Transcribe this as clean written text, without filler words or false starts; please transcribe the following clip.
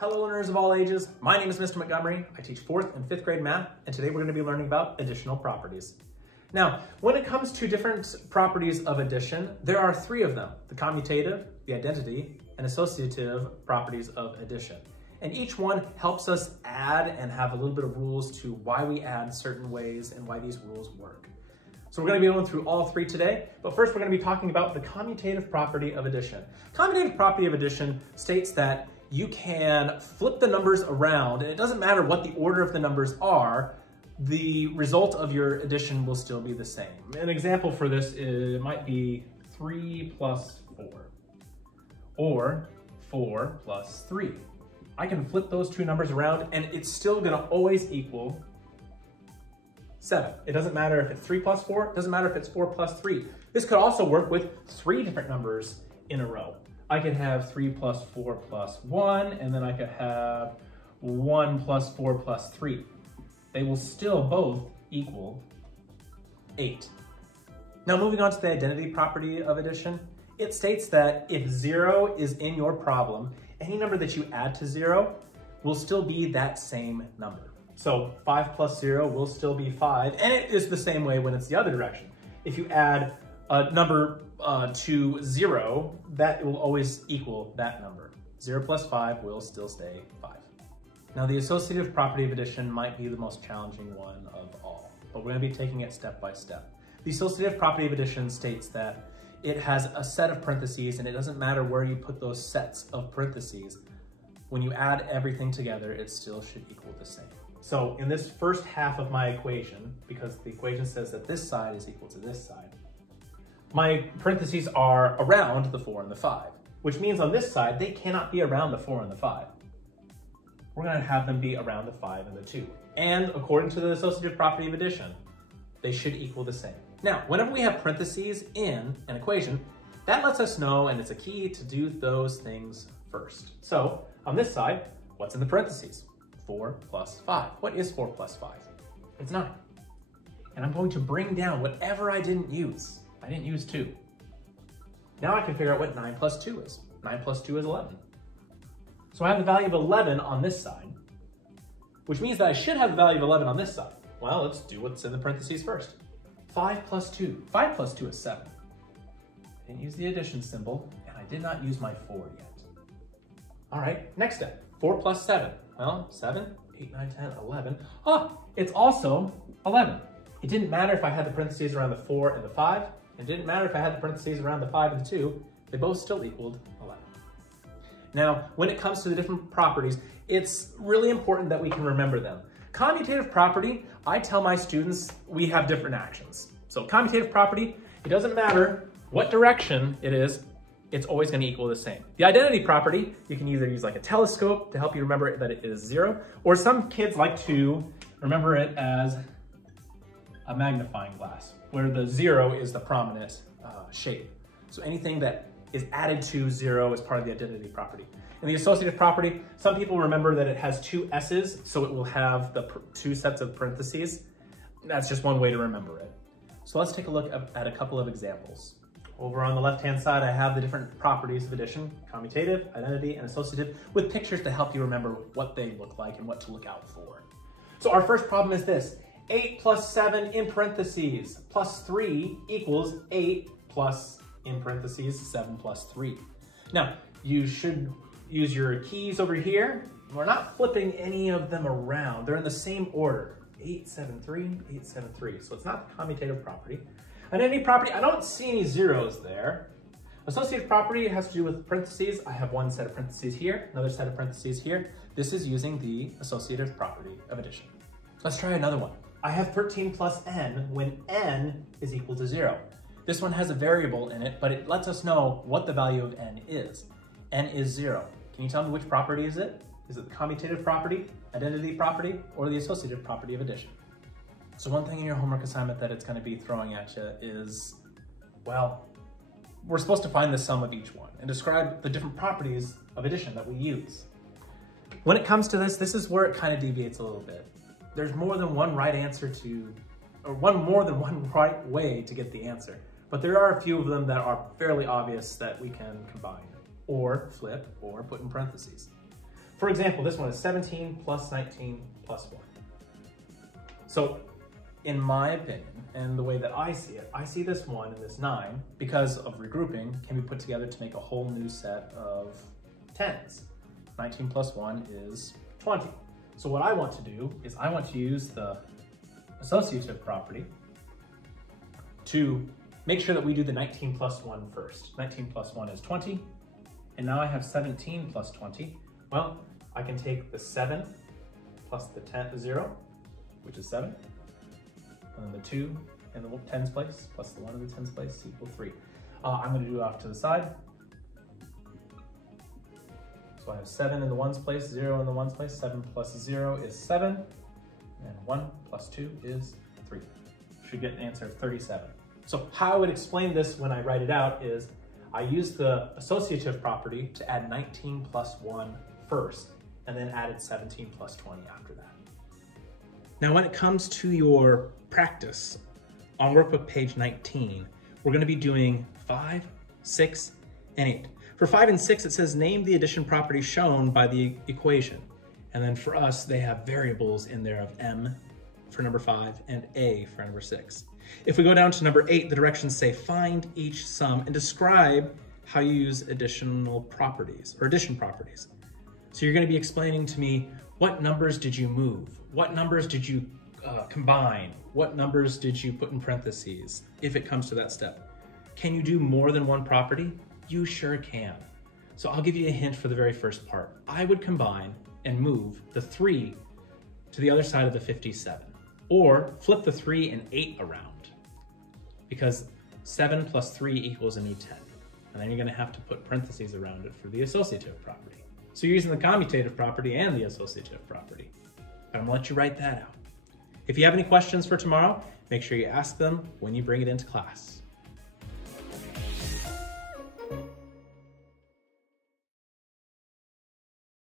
Hello learners of all ages, my name is Mr. Montgomery. I teach 4th and 5th grade math, and today we're going to be learning about additional properties. Now, when it comes to different properties of addition, there are 3 of them: the commutative, the identity, and associative properties of addition. And each one helps us add and have a little bit of rules to why we add certain ways and why these rules work. So we're going to be going through all 3 today, but first we're going to be talking about the commutative property of addition. Commutative property of addition states that you can flip the numbers around, and it doesn't matter what the order of the numbers are, the result of your addition will still be the same. An example for this might be 3 plus 4, or 4 plus 3. I can flip those 2 numbers around and it's still gonna always equal 7. It doesn't matter if it's 3 plus 4, it doesn't matter if it's 4 plus 3. This could also work with 3 different numbers in a row. I could have 3 plus 4 plus 1, and then I could have 1 plus 4 plus 3. They will still both equal 8. Now moving on to the identity property of addition, it states that if 0 is in your problem, any number that you add to 0 will still be that same number. So 5 plus 0 will still be 5, and it is the same way when it's the other direction. If you add a number to 0, that will always equal that number. 0 plus 5 will still stay 5. Now the associative property of addition might be the most challenging one of all, but we're going to be taking it step by step. The associative property of addition states that it has a set of parentheses, and it doesn't matter where you put those sets of parentheses. When you add everything together, it still should equal the same. So in this first half of my equation, because the equation says that this side is equal to this side, my parentheses are around the 4 and the 5, which means on this side, they cannot be around the 4 and the 5. We're going to have them be around the 5 and the 2. And according to the associative property of addition, they should equal the same. Now, whenever we have parentheses in an equation, that lets us know, and it's a key to do those things first. So on this side, what's in the parentheses? 4 plus 5. What is 4 plus 5? It's 9. And I'm going to bring down whatever I didn't use. I didn't use 2. Now I can figure out what 9 plus 2 is. 9 plus 2 is 11. So I have the value of 11 on this side, which means that I should have the value of 11 on this side. Well, let's do what's in the parentheses first. 5 plus 2. 5 plus 2 is 7. I didn't use the addition symbol, and I did not use my 4 yet. All right, next step. 4 plus 7. Well, 7, 8, 9, 10, 11. Oh, it's also 11. It didn't matter if I had the parentheses around the 4 and the 5. It didn't matter if I had the parentheses around the 5 and the 2. They both still equaled 11. Now, when it comes to the different properties, it's really important that we can remember them. Commutative property, I tell my students we have different actions. So commutative property, it doesn't matter what direction it is, it's always going to equal the same. The identity property, you can either use like a telescope to help you remember that it is 0, or some kids like to remember it as a magnifying glass, where the 0 is the prominent shape. So anything that is added to 0 is part of the identity property. In the associative property, some people remember that it has 2 S's, so it will have the 2 sets of parentheses. That's just one way to remember it. So let's take a look at a couple of examples. Over on the left-hand side, I have the different properties of addition: commutative, identity, and associative, with pictures to help you remember what they look like and what to look out for. So our first problem is this: 8 plus 7 in parentheses plus 3 equals 8 plus, in parentheses, 7 plus 3. Now, you should use your keys over here. We're not flipping any of them around. They're in the same order. 8, 7, 3, 8, 7, 3. So it's not the commutative property. Identity property, I don't see any zeros there. Associative property has to do with parentheses. I have one set of parentheses here, another set of parentheses here. This is using the associative property of addition. Let's try another one. I have 13 plus n when n is equal to 0. This one has a variable in it, but it lets us know what the value of n is. N is 0. Can you tell me which property is it? Is it the commutative property, identity property, or the associative property of addition? So one thing in your homework assignment that it's going to be throwing at you is, well, we're supposed to find the sum of each one and describe the different properties of addition that we use. When it comes to this is where it kind of deviates a little bit. There's more than one right answer to, or more than one right way to get the answer. But there are a few of them that are fairly obvious that we can combine, or flip, or put in parentheses. For example, this one is 17 plus 19 plus 1. So in my opinion, and the way that I see it, I see this 1 and this 9, because of regrouping, can be put together to make a whole new set of 10s. 19 plus 1 is 20. So what I want to do is I want to use the associative property to make sure that we do the 19 plus 1 first. 19 plus 1 is 20, and now I have 17 plus 20. Well, I can take the 7 plus the 0, which is 7, and then the 2 in the 10s place plus the 1 in the 10s place equal 3. I'm going to do it off to the side. So I have 7 in the 1s place, 0 in the 1s place. 7 plus 0 is 7, and 1 plus 2 is 3. Should get an answer of 37. So how I would explain this when I write it out is I use the associative property to add 19 plus 1 first, and then added 17 plus 20 after that. Now when it comes to your practice, on workbook page 19, we're going to be doing 5, 6, and 8. For 5 and 6, it says name the addition property shown by the equation. And then for us, they have variables in there of m for number 5 and a for number 6. If we go down to number 8, the directions say find each sum and describe how you use additional properties or addition properties. So you're going to be explaining to me what numbers did you move? What numbers did you combine? What numbers did you put in parentheses if it comes to that step? Can you do more than one property? You sure can. So I'll give you a hint for the very first part. I would combine and move the 3 to the other side of the 57, or flip the 3 and 8 around, because 7 plus 3 equals a new 10. And then you're going to have to put parentheses around it for the associative property. So you're using the commutative property and the associative property. But I'm going to let you write that out. If you have any questions for tomorrow, make sure you ask them when you bring it into class.